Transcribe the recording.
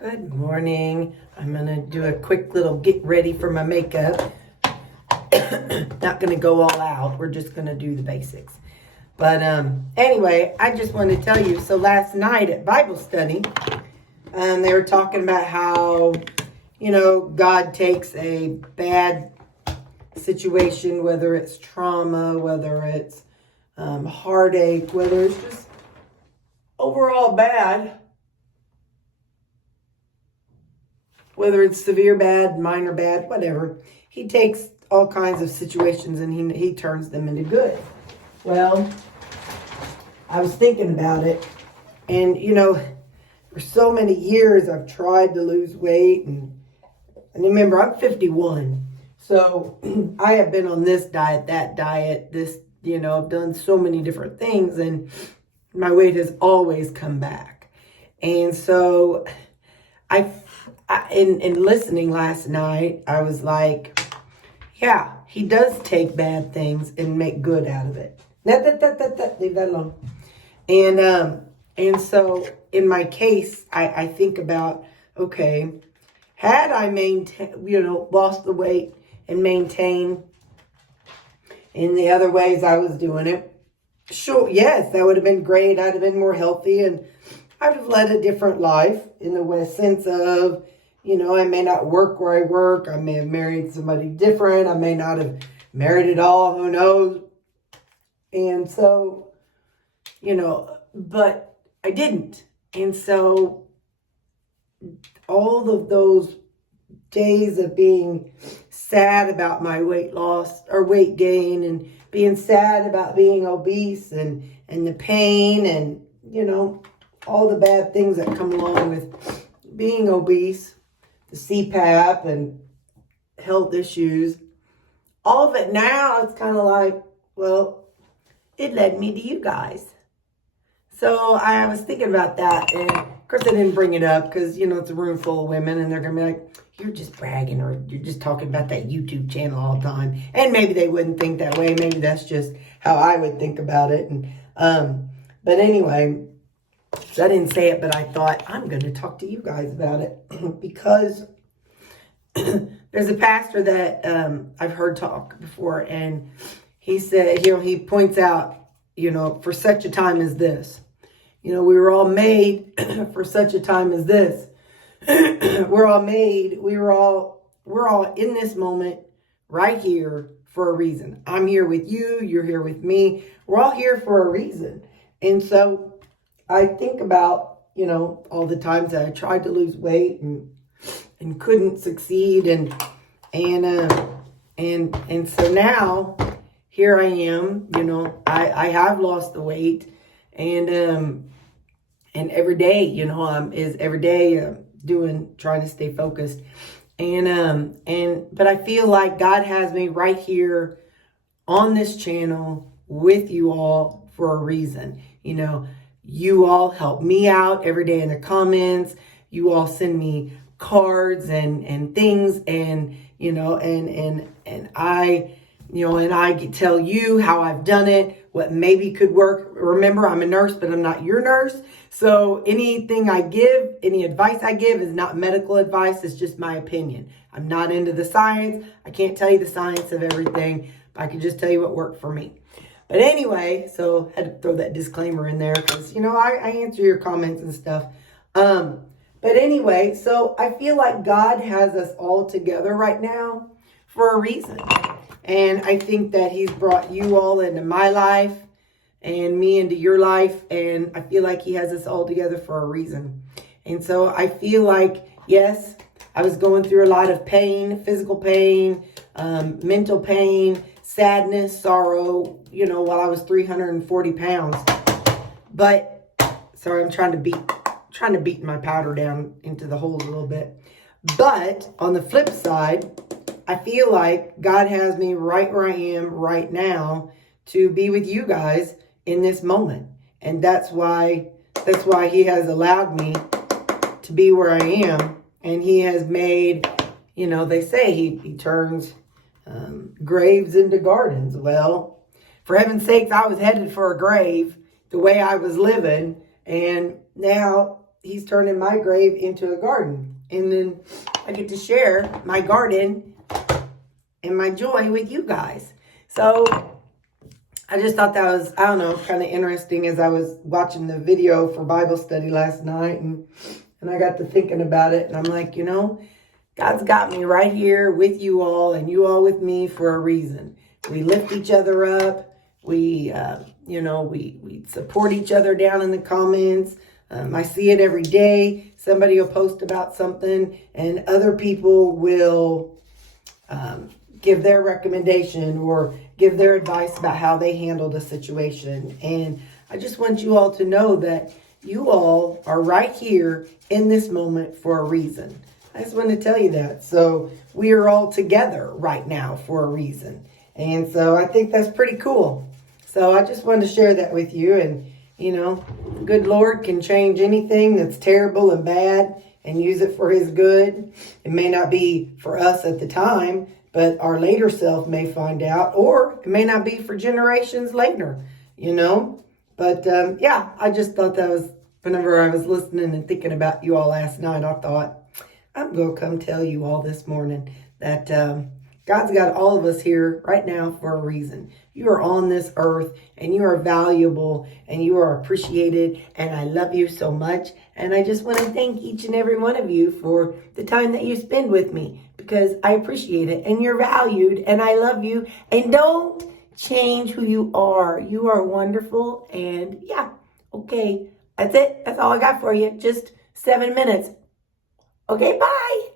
Good morning. I'm going to do a quick little get ready for my makeup. Not going to go all out. We're just going to do the basics. But anyway, I just want to tell you, so last night at Bible study, they were talking about how, God takes a bad situation, whether it's trauma, whether it's heartache, whether it's just overall bad, whether it's severe bad, minor bad, whatever. He takes all kinds of situations and he turns them into good. Well, I was thinking about it, and for so many years I've tried to lose weight, and remember, I'm 51. So I have been on this diet, that diet, this, I've done so many different things, and my weight has always come back. And so in listening last night, I was like, yeah, he does take bad things and make good out of it. Leave that alone. And so in my case, I think about, okay, had I lost the weight and maintained in the other ways I was doing it, sure, yes, that would have been great. I'd have been more healthy, and I would have led a different life in the sense of, I may not work where I work. I may have married somebody different. I may not have married at all. Who knows? And so, but I didn't. And so all of those days of being sad about my weight loss or weight gain, and being sad about being obese, and the pain, and, all the bad things that come along with being obese, the CPAP and health issues, all of it now, it's kind of like, well, it led me to you guys. So I was thinking about that, and of course I didn't bring it up because, it's a room full of women, and they're going to be like, you're just bragging, or you're just talking about that YouTube channel all the time. And maybe they wouldn't think that way. Maybe that's just how I would think about it. And but anyway, so I didn't say it, but I thought I'm going to talk to you guys about it because there's a pastor that I've heard talk before, and he said, he points out, for such a time as this, we were all made for such a time as this. We're all in this moment right here for a reason. I'm here with you. You're here with me. We're all here for a reason. And so I think about, all the times that I tried to lose weight and couldn't succeed. And so now here I am, I have lost the weight, and every day, trying to stay focused. But I feel like God has me right here on this channel with you all for a reason. You all help me out every day in the comments. You all send me cards and things, and I tell you how I've done it, what maybe could work. Remember, I'm a nurse, but I'm not your nurse. So anything I give, any advice I give is not medical advice. It's just my opinion. I'm not into the science. I can't tell you the science of everything, but I can just tell you what worked for me. But anyway, so I had to throw that disclaimer in there because, I answer your comments and stuff. But anyway, so I feel like God has us all together right now for a reason. And I think that he's brought you all into my life and me into your life. And I feel like he has us all together for a reason. And so I feel like, yes, I was going through a lot of pain, physical pain, mental pain, sadness, sorrow, while I was 340 pounds. But, sorry, I'm trying to beat my powder down into the hole a little bit. But on the flip side, I feel like God has me right where I am right now to be with you guys in this moment. And that's why he has allowed me to be where I am. And he has made, they say he turns graves into gardens. Well, for heaven's sakes, I was headed for a grave the way I was living. And now he's turning my grave into a garden. And then I get to share my garden and my joy with you guys. So I just thought that was, I don't know, kind of interesting as I was watching the video for Bible study last night. And I got to thinking about it. And I'm like, you know, God's got me right here with you all and you all with me for a reason. We lift each other up. We, we support each other down in the comments. I see it every day. Somebody will post about something and other people will give their recommendation or give their advice about how they handled a situation. And I just want you all to know that you all are right here in this moment for a reason. I just wanted to tell you that. So we are all together right now for a reason. And so I think that's pretty cool. So I just wanted to share that with you. And, you know, the good Lord can change anything that's terrible and bad and use it for his good. It may not be for us at the time, but our later self may find out, or it may not be for generations later, you know. But yeah, I just thought that was, whenever I was listening and thinking about you all last night, I thought, I'm going to come tell you all this morning that God's got all of us here right now for a reason. You are on this earth and you are valuable and you are appreciated, and I love you so much. And I just want to thank each and every one of you for the time that you spend with me, because I appreciate it and you're valued and I love you. And don't change who you are. You are wonderful. And yeah, okay, that's it. That's all I got for you. Just 7 minutes. Okay, bye.